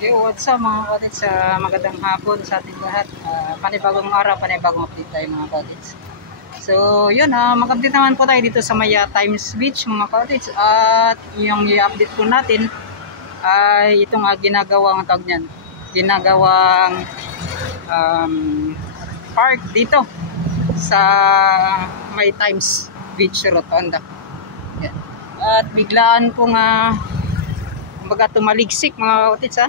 Yo, what's up mga cottage? Magandang hapon sa ating lahat. Panibagong araw, panibagong update tayo mga cottage. So, yun, mag-update naman po tayo dito sa Maya Times Beach mga cottage. At yung i-update po natin ay itong ginagawang tawag niyan. Ginagawang park dito sa Maya Times Beach Rotonda. Yan. At biglaan pong kumbaga tumaligsik mga cottage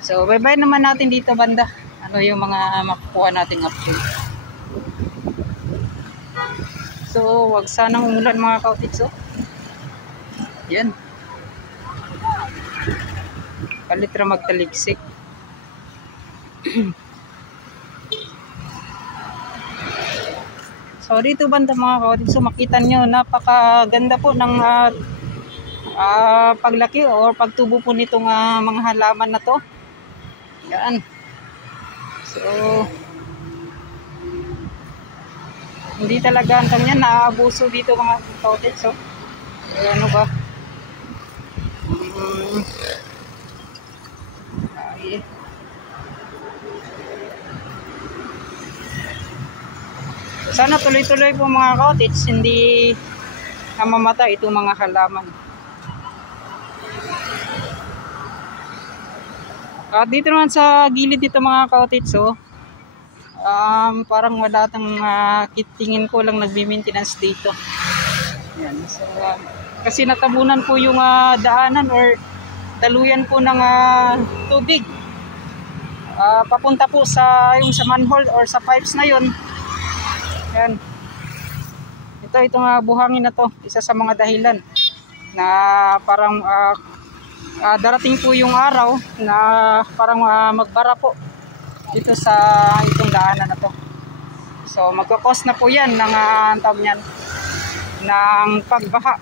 So, bye-bye naman natin dito banda. Ano yung mga makukuha nating update. So, wag sanang umulan mga kautits. Yan. Kalitra magtaligsik. So, dito banda mga kautits. So, makita nyo, napakaganda po ng paglaki o pagtubo po nitong mga halaman na to. Yan. So, hindi talaga ang kanya naabuso dito mga kautits. So, ano ba? Sana tuloy-tuloy po mga kautits, hindi namamatay itong mga halaman. At dito naman sa gilid dito mga kautits, parang wala tang tingin ko lang nagbi-maintenance dito. Yan, so, kasi natabunan po yung daanan or daluyan po ng tubig. Papunta po sa yung sa manhole or sa pipes na yon. Yan. Itong buhangin na to, isa sa mga dahilan na parang darating po yung araw na parang magbara po dito sa itong daanan na to. So magkakos na po yan ng tawag niyan ng pagbaha.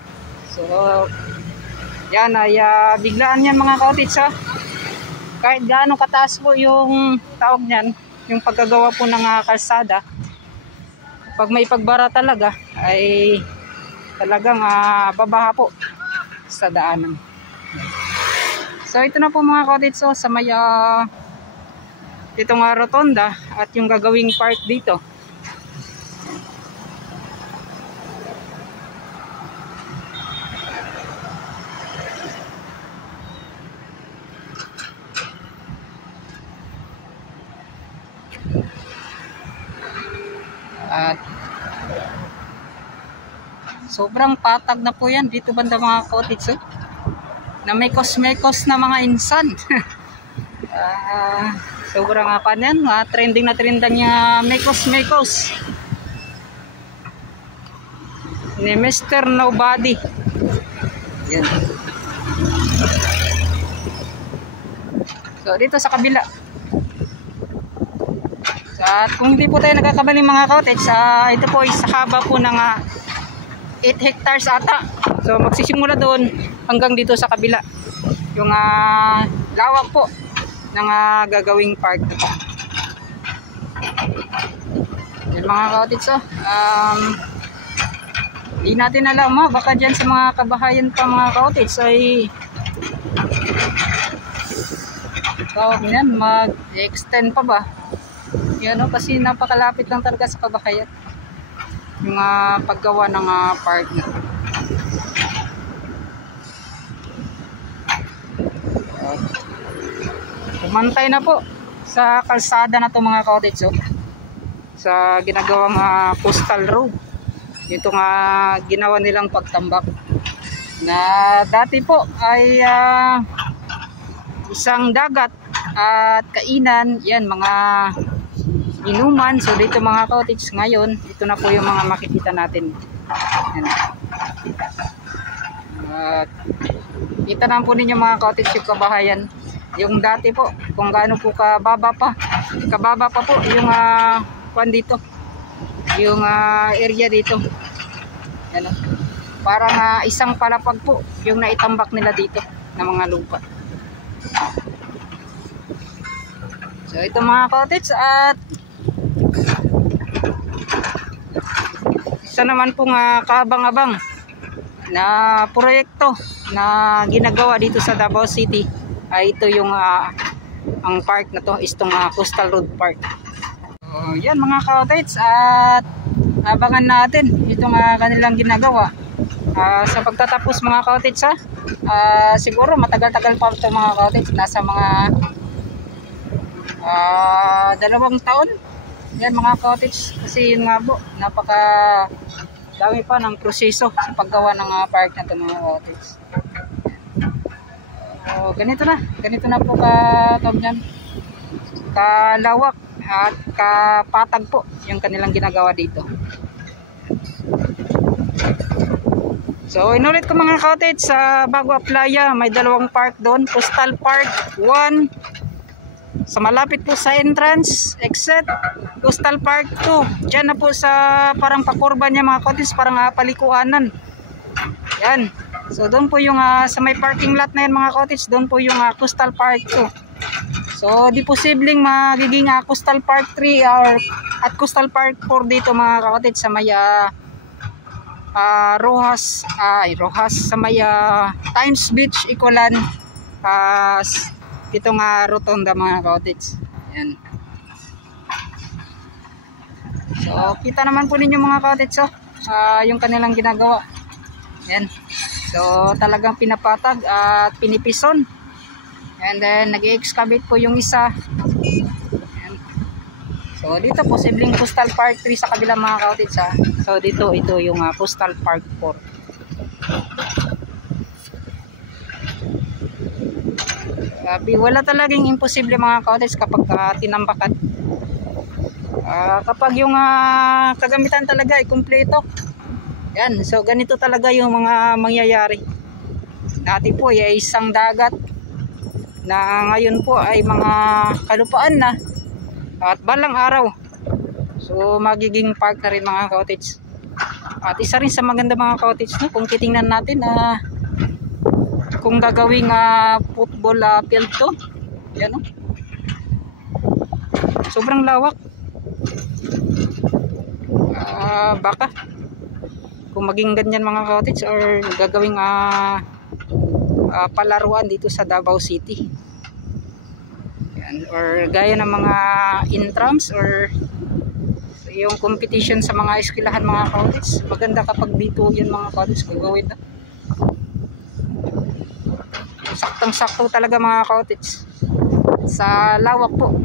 So yan ay biglaan yan mga kautits kahit gaano kataas po yung tawag niyan, yung paggagawa po ng kalsada, pag may pagbara talaga ay talagang babaha po sa daanan. So ito na po mga kautits sa may itong rotonda at yung gagawing park dito. At sobrang patag na po yan dito banda mga kautits na may kos na mga insan. Sobrang yan, trending na niya mekos ni Mr. Nobody. Yan. So dito sa kabila. At kung hindi po tayo nagkakabaling mga kautits, ito po ay sa haba po ng 8 hectares ata. So magsisimula doon hanggang dito sa kabila. Yung lawak po ng gagawing park. Yan mga kautits hindi natin alam baka dyan sa mga kabahayan pa mga kautits ay mag-extend pa ba yan kasi napakalapit lang talaga sa kabahayan yung paggawa ng park na. Umantay na po sa kalsada na to mga kautits sa ginagawang coastal road. Ito ginawa nilang pagtambak na dati po ay isang dagat at kainan, yan mga inuman. So dito mga kautits ngayon, ito na po yung mga makikita natin. Yan. Kita na po ninyo mga kautits yung kabahayan. Yung dati po, kung gaano po kababa pa po yung kwan dito. Yung area dito. Yan, parang isang palapag po yung naitambak nila dito ng mga lupa. So ito mga kautits at isa naman pong kaabang-abang na proyekto na ginagawa dito sa Davao City ay ito yung ang park na to is itong Coastal Road Park. So, yan mga ka-outdates, at abangan natin itong kanilang ginagawa sa pagtatapos mga ka-outdates. Siguro matagal-tagal pa ito mga ka-outdates, nasa mga 2 taon yan mga ka-outdates, kasi yun nga po, napaka dami pa ng proseso sa paggawa ng park na ito mga ka-outdates. Ganito na po kalawak at kapatag po yung kanilang ginagawa dito. So inulit ko mga ka-outdates, sa Bagua Playa may 2 park doon, Coastal Park 1 sa malapit po sa entrance exit, Coastal Park 2 dyan na po sa parang pakurban niya mga ka-outdates, parang palikuanan yan. So doon po yung sa may parking lot na yan mga ka-outdates, doon po yung Coastal Park 2. So di posibleng magiging Coastal Park 3 or at Coastal Park 4 dito mga ka-outdates, sa may Rojas sa may Times Beach Ikulan, dito nga rotonda mga ka-outdates. Yan. So kita naman po ninyo mga ka-outdates, yung kanilang ginagawa. Yan. So talagang pinapatag at pinipison. And then nag-excavate po yung isa. Yan. So dito posibleng Coastal Park 3 sa kabila mga ka-outdates. So dito ito yung Coastal Park 4. Wala talagang imposible mga ka-outdates kapag tinambakan. Kapag yung kagamitan talaga ay kumpleto. Yan, so ganito talaga yung mga mangyayari. Dati po ay isang dagat na ngayon po ay mga kalupaan na at balang araw. So magiging park na rin mga ka-outdates. At isa rin sa maganda mga ka-outdates, no, kung titingnan natin kung gagawing football field to. Yan, no? Sobrang lawak. Baka kung maging ganyan mga ka-outdates, or gagawing palaruan dito sa Davao City. Yan, or gaya ng mga intrams or yung competition sa mga eskwelahan mga ka-outdates. Maganda kapag dito yan mga ka-outdates gagawin na. Saktong-sakto talaga mga ka-outdates sa lawak po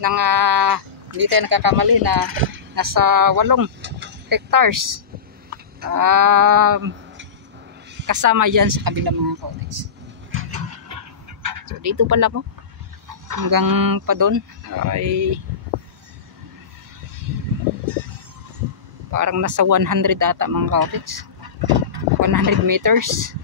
ng hindi tayo nakakamali na nasa 8 hectares. Kasama yan sa kabila mga ka-outdates. So dito pala po hanggang pa doon ay parang nasa 100 ata mga ka-outdates, 100 meters.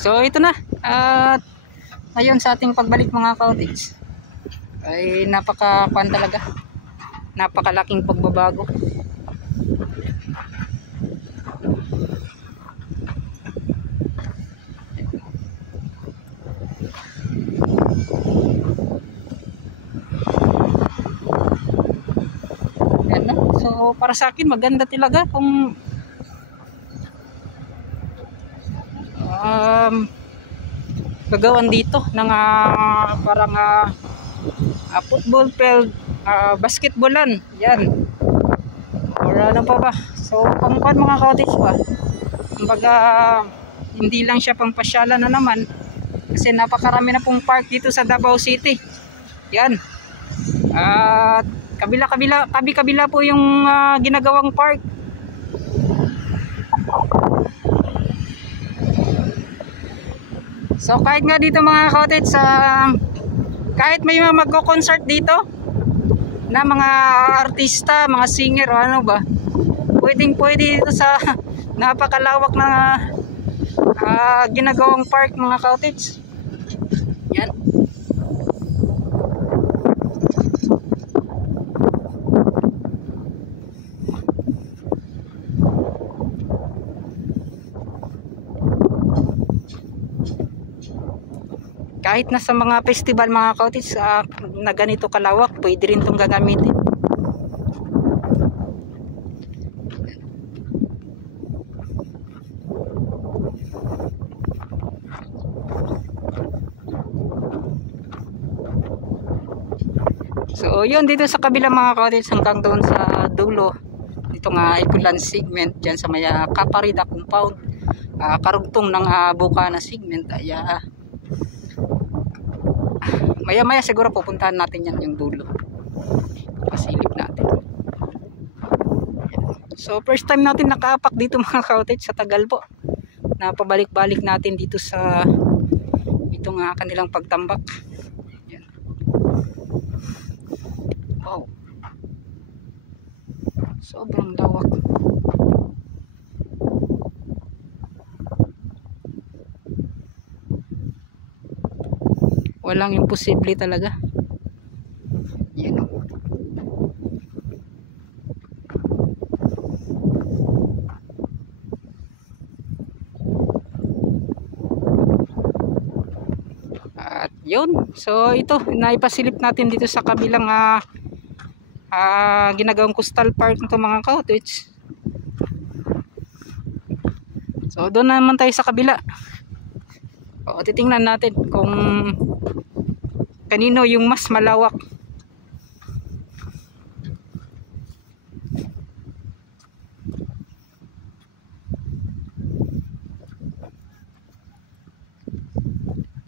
So ito na, at ngayon sa ating pagbalik mga ka-outdates ay napaka-pan talaga, napakalaking pagbabago. Yan, no? So para sa akin maganda talaga kung gagawan dito ng parang football field, basketballan yan, or ano pa ba. So pangkuan mga ka-outdates pa, kumbaga hindi lang siya pang pasyalan na naman, kasi napakarami na pong park dito sa Davao City. Yan, at kabila po yung ginagawang park. So kahit nga dito mga ka-outdates, kahit may mga magko-concert dito na mga artista, mga singer o ano ba, pwede dito sa napakalawak na ginagawang park mga ka-outdates. Yan. Kahit na sa mga festival mga cottage na ganito kalawak, pwede rin itong gagamitin. So yun, dito sa kabila mga cottage hanggang doon sa dulo, dito nga Ipulan segment dyan sa may Caparida compound, karugtong ng Bukana segment ay maya maya siguro pupuntahan natin yan yung dulo, pasilip natin. So first time natin nakaapak dito mga cottage, sa tagal po na pabalik-balik natin dito sa itong kanilang pagtambak. Yan. Wow, sobrang lawak. Walang imposible talaga. Yan. At yun, so ito naipasilip natin dito sa kabilang ginagawang coastal park nito mga cottage. So doon naman tayo sa kabila. O titingnan natin kung kanino yung mas malawak.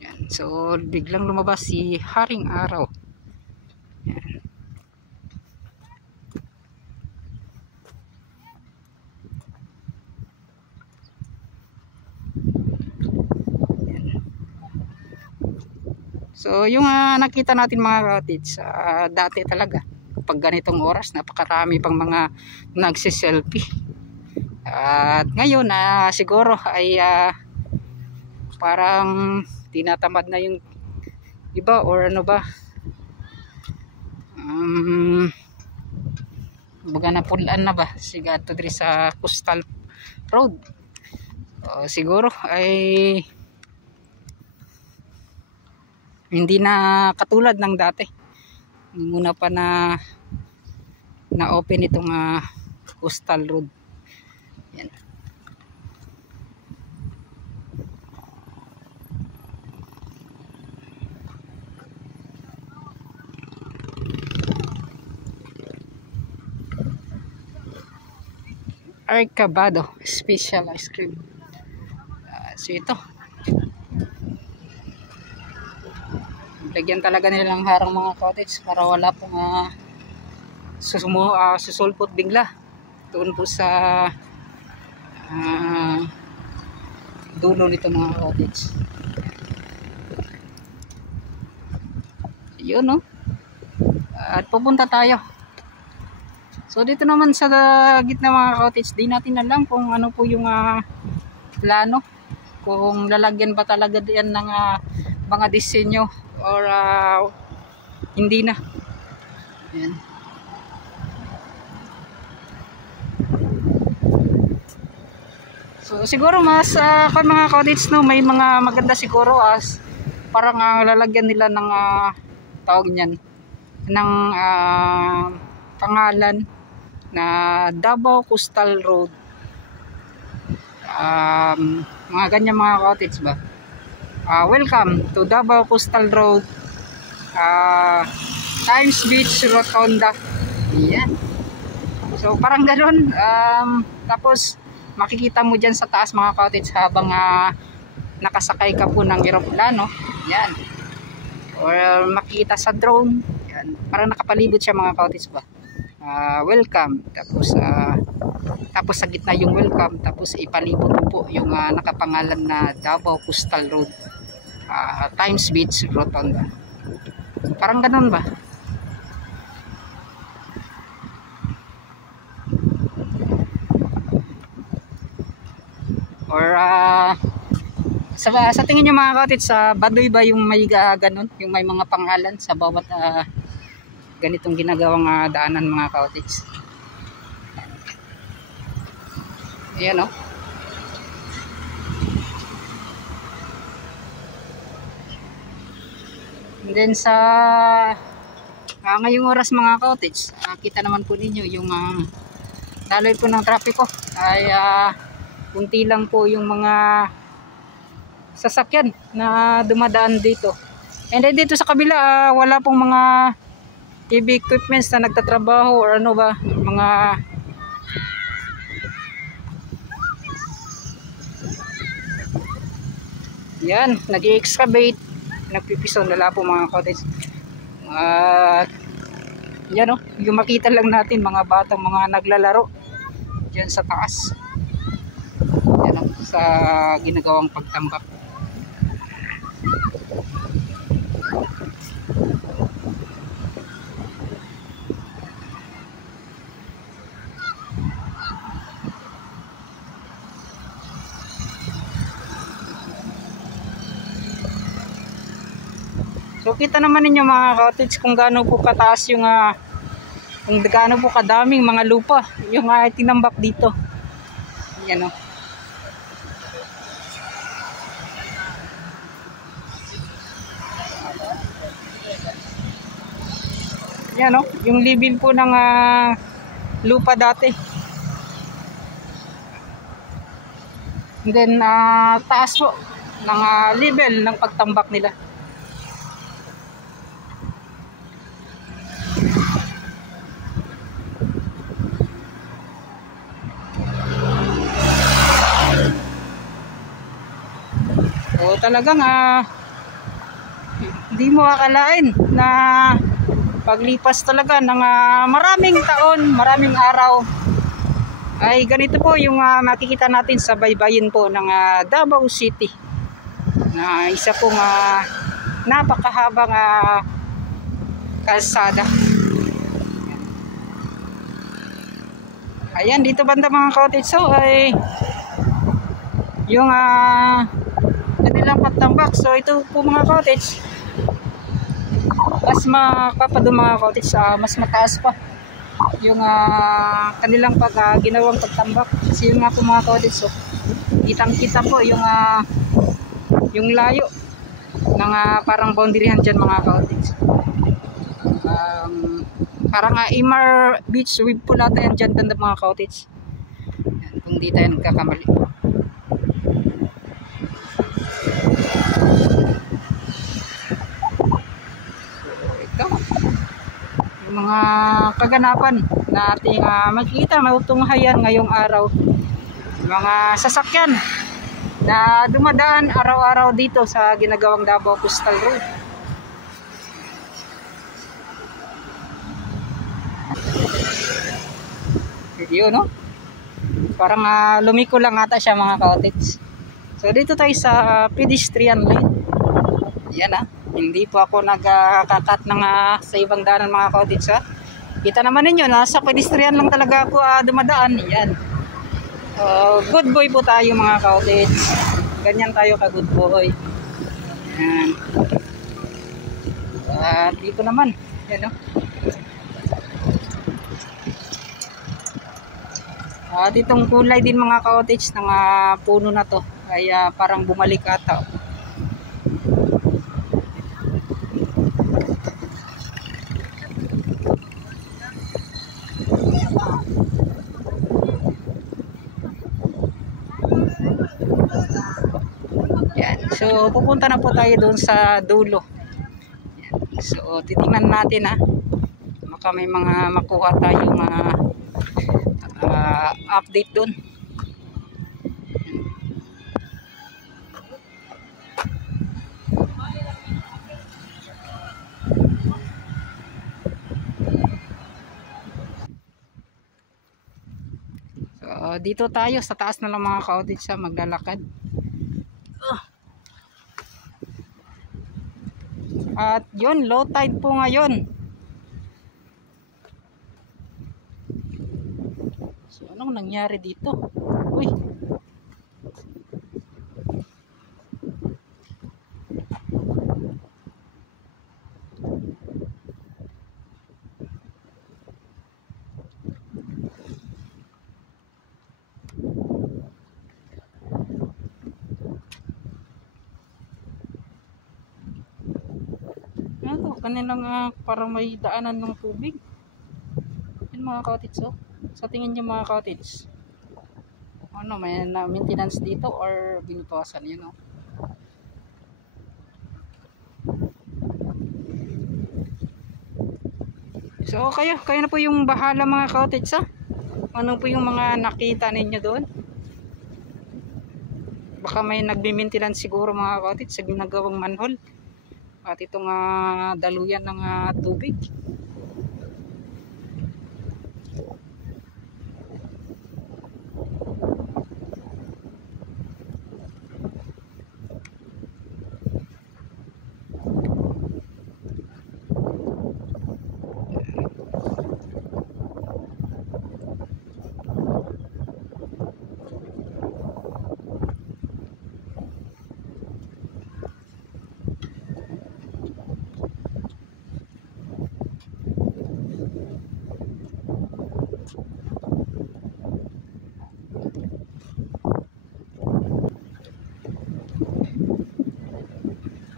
Yan. So biglang lumabas si Haring Araw. Yan. So yung nakita natin mga cottage, dati talaga pag ganitong oras napakarami pang mga nagsiselfie. At ngayon siguro ay parang tinatamad na yung iba or ano ba, baga napulaan na ba sigato diri sa coastal road. Siguro ay hindi na katulad ng dati muna pa na open itong coastal road. Yan. Arcabado special ice cream. So ito, lagyan talaga nila ng harang mga cottage para wala pong susulpot bigla doon po sa dulo nito mga cottage. Yun, no? At pupunta tayo. So dito naman sa gitna mga cottage, di natin alam kung ano po yung plano, kung lalagyan ba talaga diyan ng mga disenyo or hindi na. Ayan. So siguro mas kung mga cottage, no, may mga maganda siguro parang lalagyan nila ng tawag niyan ng pangalan na Davao Coastal Road. Mga ganyan mga cottage ba. Welcome to Davao Coastal Road, Times Beach Rotonda. Yan. So parang ganoon. Tapos makikita mo dyan sa taas mga cottage habang nakasakay ka po ng eroplano. Yan. Or makikita sa drone. Yan. Parang nakapalibot siya mga cottage ba. Welcome. Tapos sa gitna yung welcome, tapos ipalibot po yung nakapangalan na Davao Coastal Road, Times Beach Rotonda. Parang ganun ba? Or sa tingin nyo mga cottage, sa Baduy ba yung may ganun, yung may mga pangalan sa bawat ganitong ginagawang daanan mga cottage? Ayan, no? And then sa ngayong oras mga cottage, kita naman po ninyo yung daloy po ng trapiko ay kunti lang po yung mga sasakyan na dumadaan dito. And then dito sa kabila wala pong mga heavy equipments na nagtatrabaho or ano ba, mga yan, nag-i-excavate, nagpipison, wala po mga cottage. Yan yung makita lang natin mga batang mga naglalaro dyan sa taas. Yan sa ginagawang pagtambak. So kita naman ninyo mga cottage kung gaano po kataas yung kung gaano po kadaming mga lupa yung tinambak dito. Yan Yan yung level po ng lupa dati. And then taas po ng level ng pagtambak nila. So talagang hindi mo akalain na paglipas talaga ng maraming taon, maraming araw ay ganito po yung makikita natin sa baybayin po ng Davao City na isa pong napakahabang kalsada. Ayan, dito banda mga cottage ay yung kanilang pagtambak. So ito po mga cottage, mas makapadong mga cottage, mas mataas pa yung kanilang ginawang pagtambak. Kasi yung nga po mga cottage, so kitang kita po yung layo ng parang boundaryhan dyan mga cottage. Parang Imar Beach with Pulata yan dyan banda mga cottage. Yan, kung di tayo nagkakamali. Mga kaganapan na ating makikita, matutunghayan ngayong araw. Mga sasakyan na dumadaan araw-araw dito sa ginagawang Davao Coastal Road. Video parang lumiko lang ata siya mga cottage. So dito tayo sa pedestrian lane. Yan hindi po ako nagkakat ng sa ibang daanan mga cottage Kita naman ninyo sa pedestrian lang talaga ako dumadaan. Yan. Good boy po tayo mga cottage. Ganyan tayo ka good boy. Yan. Dito naman. Yan ditong kulay din mga cottage ng puno na to. Kaya parang bumalik ata. So pupunta na po tayo doon sa dulo. So titingnan natin baka may mga makuha tayong update doon. So dito tayo sa taas na lang mga cottage maglalakad. At yun, low tide po ngayon. So anong nangyari dito? Uy. oh, kanilang parang may daanan ng tubig. Yun mga cottage, oh. Sa tingin niyo mga cottage, ano, may maintenance dito or binutuasan yun, oh. So kayo na po yung bahala mga cottage, ha? Ano po yung mga nakita ninyo doon? Baka may nagbi-maintenance siguro mga cottage sa ginagawang manhole at itong daluyan ng tubig.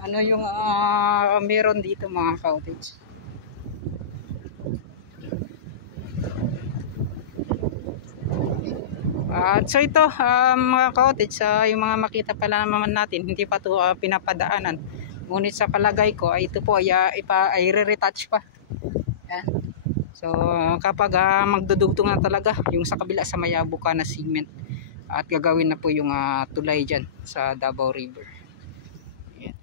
Ano yung meron dito mga cottage? At so ito mga cottage, yung mga makita pala naman natin, hindi pa ito pinapadaanan. Ngunit sa palagay ko ay ito po ay re-retouch pa. Yan. So kapag magdudugtong na talaga yung sa kabila sa Mayabuka na cement, at gagawin na po yung tulay dyan sa Davao River. Yan.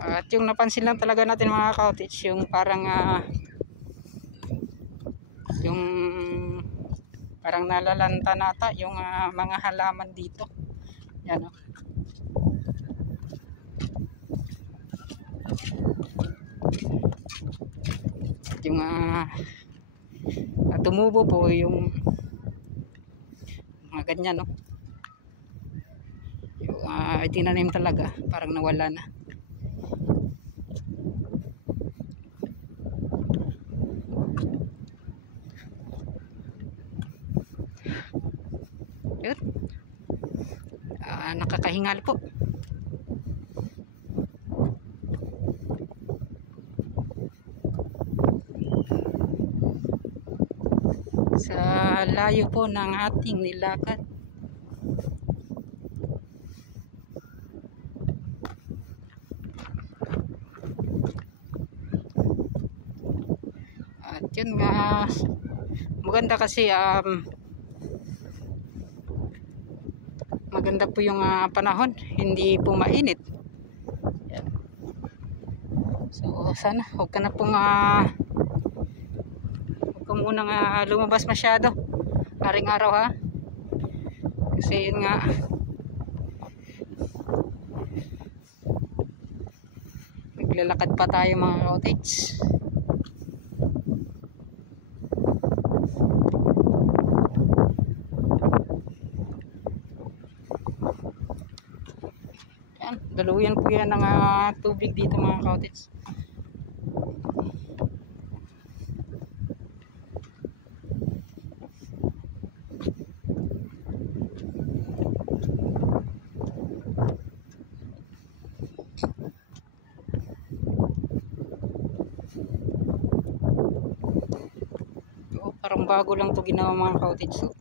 At yung napansin lang talaga natin mga cottage, yung parang yung parang nalalanta nata yung mga halaman dito. Yan, oh. At yung tumubo po yung mga ganyan, no. Yung itinanim talaga, parang nawala na. Yun. Nakakahingal po. Sa layo po ng ating nilakad. At yun nga, maganda kasi maganda po yung panahon, hindi po mainit. Yan. So sana huwag ka na pong huwag ka munang lumabas masyado aring araw, ha, kasi yun nga, naglalakad pa tayo mga cottage. Daluyan po yan ng tubig dito mga cottage. Parang bago lang to ginawa mga cottage. So,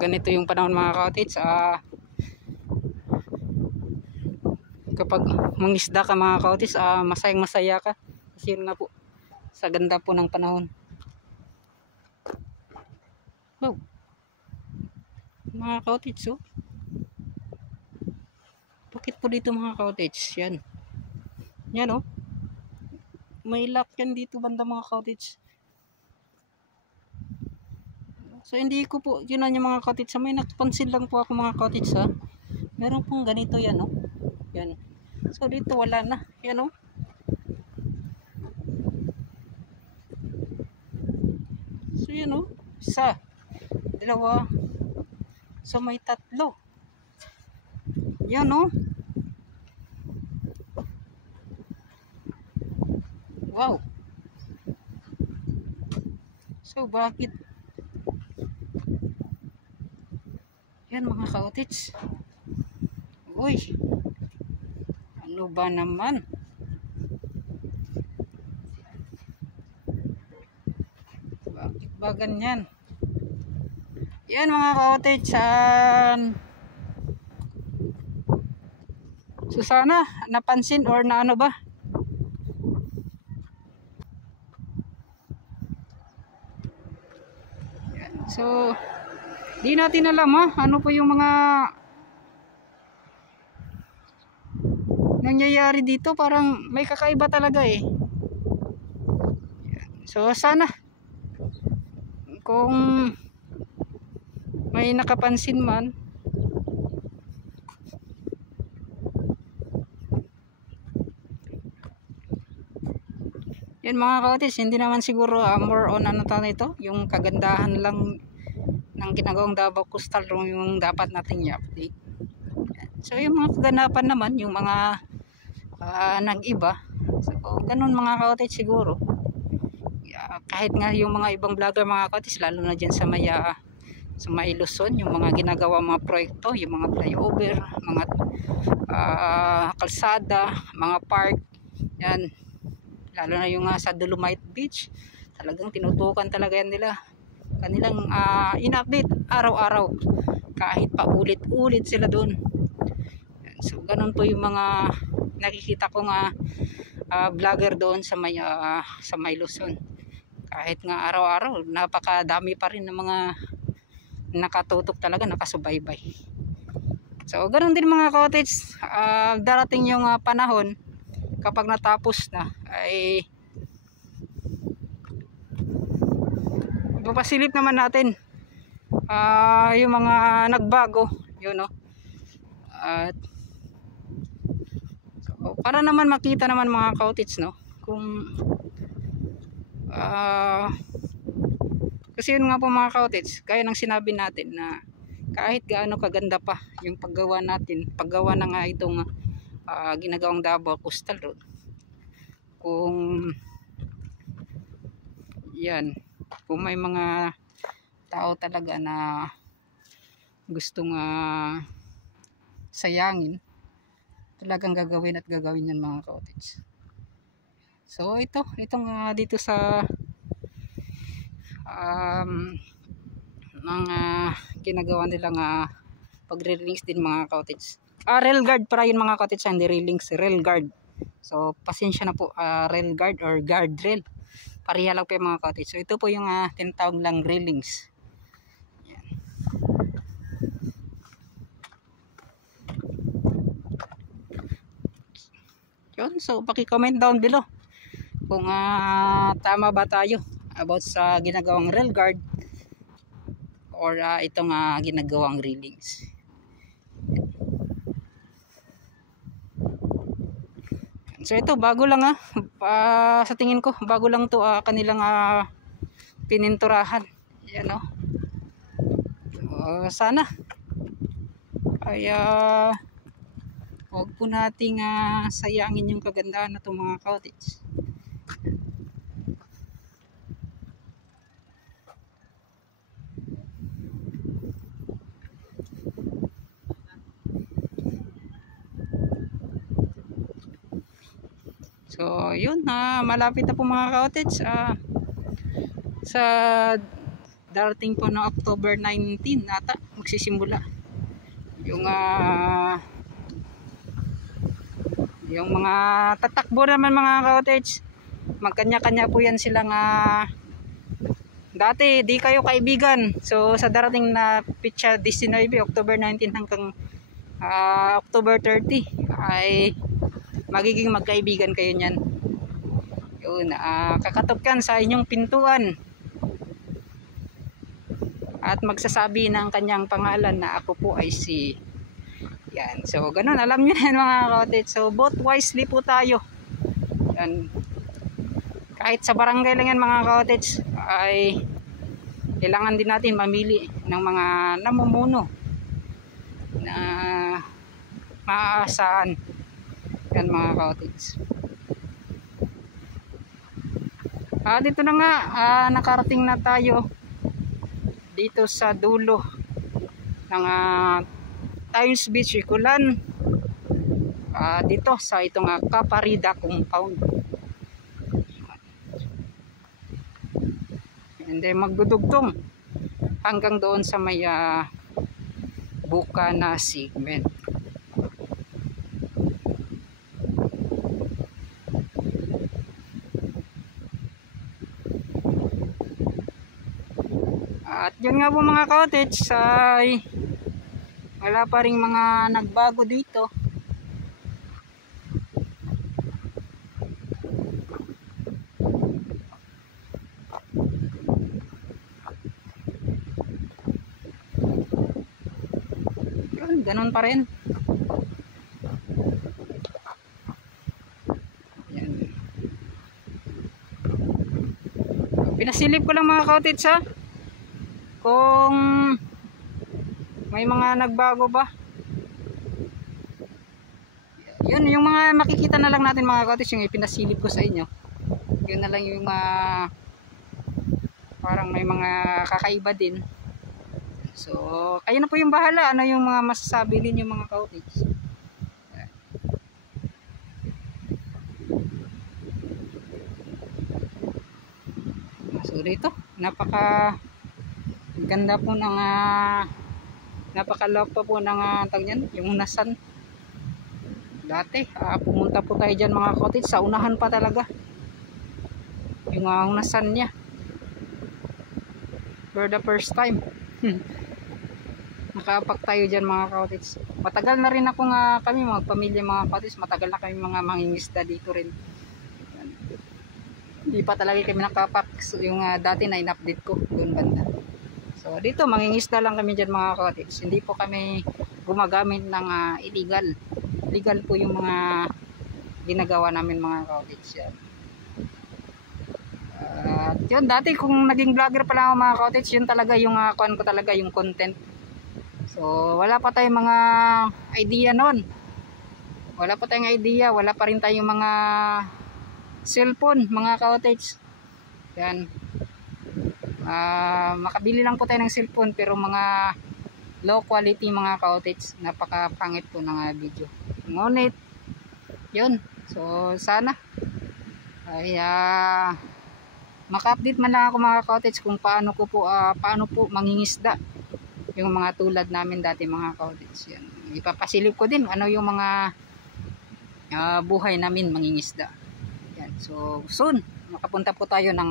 ganito yung panahon mga cottage, kapag mangisda ka mga cottage, masayang masaya ka kasi yun nga po, sa ganda po ng panahon. Wow, mga cottage, oh. Bakit po dito mga cottage? Yan. Yan, oh. May lock yan dito banda mga cottage. So hindi ko po yun yung mga cottage. May napansin lang po ako mga cottage, ha. Meron pong ganito yan, oh. Yan. So dito wala na. Yan, oh. So yan, oh. Isa, dalawa. So may tatlo. Yan, oh. Wow. So bakit? Yan mga cottage. Uy. Ano ba naman? Bakit ba ganyan? Yan mga cottage. So sana napansin or na ano ba? Yan. So di natin alam, ha, ano po yung mga nangyayari dito. Parang may kakaiba talaga eh. Yan. So sana kung may nakapansin man, yan mga cottage, hindi naman siguro more on ano tayo ito, yung kagandahan lang ng ginagawang Davao Coastal Road yung dapat nating i-update. So yung mga kaganapan naman, yung mga nag-iba, so ganun mga cottage siguro. Kahit nga yung mga ibang vlogger mga cottage, lalo na dyan sa may Luzon, yung mga ginagawa mga proyekto, yung mga flyover, mga kalsada, mga park, yan, lalo na yung sa Dolomite Beach, talagang tinutukan talaga yan nila, kanilang in-update araw-araw, kahit pa ulit-ulit sila doon. So ganun po yung mga nakikita ko nga vlogger doon sa may Luzon. Kahit nga araw-araw, napakadami pa rin ng mga nakatutok talaga, nakasubaybay. So ganun din mga cottage, darating yung panahon kapag natapos na ay ipapasilip naman natin yung mga nagbago, yun, no? At so, para naman makita naman mga cottage, no, kung kasi yun nga po mga cottage, kaya nang sinabi natin na kahit gaano kaganda pa yung paggawa natin, paggawa na nga itong ginagawang Davao Coastal Road, kung yan, kung may mga tao talaga na gustong sayangin, talagang gagawin at gagawin yan mga cottage. So itong dito sa mga ginagawa nilang pagre-release din mga cottage. Rail guard para yun mga cottage, hindi railings, rail guard. So pasensya na po, rail guard or guard rail, pareha lang po yung mga cottage. So ito po yung tinatawag lang railings. Yan. Yun, so paki-comment down below kung tama ba tayo about sa ginagawang rail guard or itong ginagawang railings. So ito bago lang sa tingin ko bago lang to kanilang pininturahan. Yan, no? Sana ay huwag po nating sayangin yung kagandahan na itong mga cottage. So yun, malapit na po mga cottage, sa darating po na October 19 nata magsisimula yung mga tatakbo naman mga cottage. Magkanya-kanya po yan silang dati di kayo kaibigan. So sa darating na pitsa 19, October 19 hanggang October 30 ay magiging magkaibigan kayo niyan. Yun, kakatok yan sa inyong pintuan at magsasabi ng kanyang pangalan na ako po ay si yan. So ganun, alam niyo na yan mga ka-cottage. So both wisely po tayo yan. Kahit sa barangay lang yan mga ka-cottage ay kailangan din natin mamili ng mga namumuno na maaasahan yan mga ka-cottage. Dito na nga, nakarating na tayo dito sa dulo ng Times Beach, Ikulan, dito sa itong Caparida compound. And then magdudugtong hanggang doon sa may buka na segment. At yun nga po mga cottage, ay wala pa ring mga nagbago dito. Yun, ganun pa rin. Yan. Pinasilip ko lang mga cottage kung may mga nagbago ba. Yun, yung mga makikita na lang natin mga cottage, yung ipinasilip ko sa inyo. Yun na lang yung parang may mga kakaiba din. So kayo na po yung bahala, ano yung mga masasabi ninyo mga cottage. So dito, napaka ganda po ng napakalawak pa po ng tag yan, yung hunasan. Dati pumunta po tayo dyan mga cottage, sa unahan pa talaga yung hunasan niya for the first time. Nakapak tayo dyan mga cottage. Matagal na rin ako kami mga pamilya mga cottage, matagal na kami mga mangingisda dito rin. Hindi pa talaga kami nakapak. So, yung dati na in-update ko doon banda. So dito mangingisda lang kami dyan mga cottage. Hindi po kami gumagamit ng illegal. Legal po yung mga ginagawa namin mga cottage yan. Yun, dati kung naging vlogger pa lang ako mga cottage, yun talaga yung kuhan ko talaga, yung content. So wala pa tayong mga idea noon. Wala pa tayong idea, wala pa rin tayong mga cellphone mga cottage. Yan. Makabili lang po tayo ng cellphone pero mga low quality mga cottage, napakapangit po ng video. Ngunit yun, so sana ay maka-update man lang ako mga cottage kung paano po mangingisda yung mga tulad namin dati mga cottage. Yan, ipapasilip ko din ano yung mga buhay namin mangingisda. Yan, so soon makapunta po tayo ng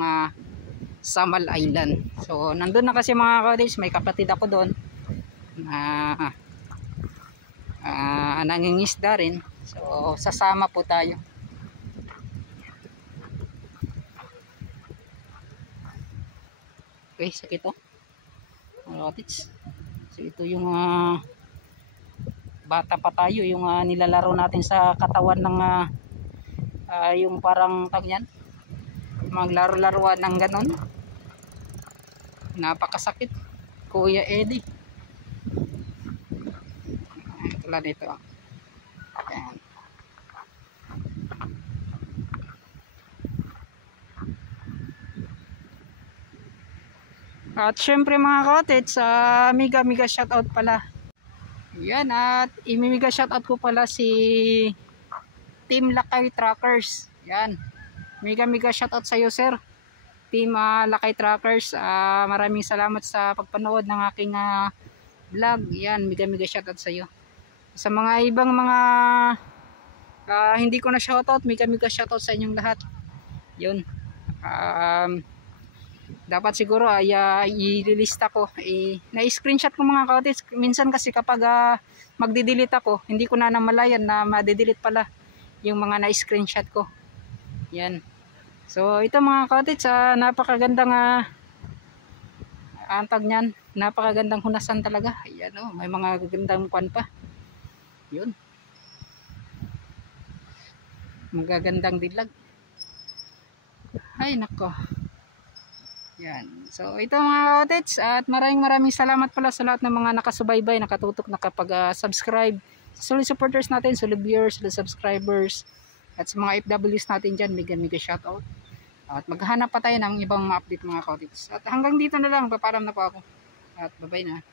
Samal Island. So nandun na kasi mga cottage, may kapatid ako doon na nangingisda rin. So sasama po tayo. Okay, so ito mga cottage. So ito yung bata pa tayo, yung nilalaro natin sa katawan ng yung parang tagyan, maglaro-laruan ng ganon. Napakasakit Kuya Eddie. Tulad dito. Ayan. At syempre mga cottage, mega shoutout pala. Yan, at imimiga shoutout ko pala si Team Lakay Truckers. Yan. Mega shoutout sa iyo sir. Team Lakay Truckers. Maraming salamat sa pagpanood ng aking vlog. Yan, mega shoutout sa iyo. Sa mga ibang mga hindi ko na shoutout, mega shoutout sa inyong lahat. Yun. Dapat siguro ay ililista ko. Na-screenshot ko mga kaotis. Minsan kasi kapag magdi-delete ako, hindi ko na namalayan na ma-delete pala yung mga na-screenshot ko. Yan. So ito mga kaotis, napakagandang antag niyan. Napakagandang hunasan talaga. Ayan oh, may mga gagandang kwan pa. Yun. Magagandang dilag. Ay nako. Yan. So ito mga kaotits, at maraming salamat pala sa lahat ng mga nakasubaybay, nakatutok, nakapag-subscribe. Sa solid supporters natin, solid viewers, solid subscribers, at sa mga FWs natin dyan, mega shoutout. At maghanap pa tayo ng ibang mga update mga kaotits. At hanggang dito na lang, papalam na po ako. At bye-bye na.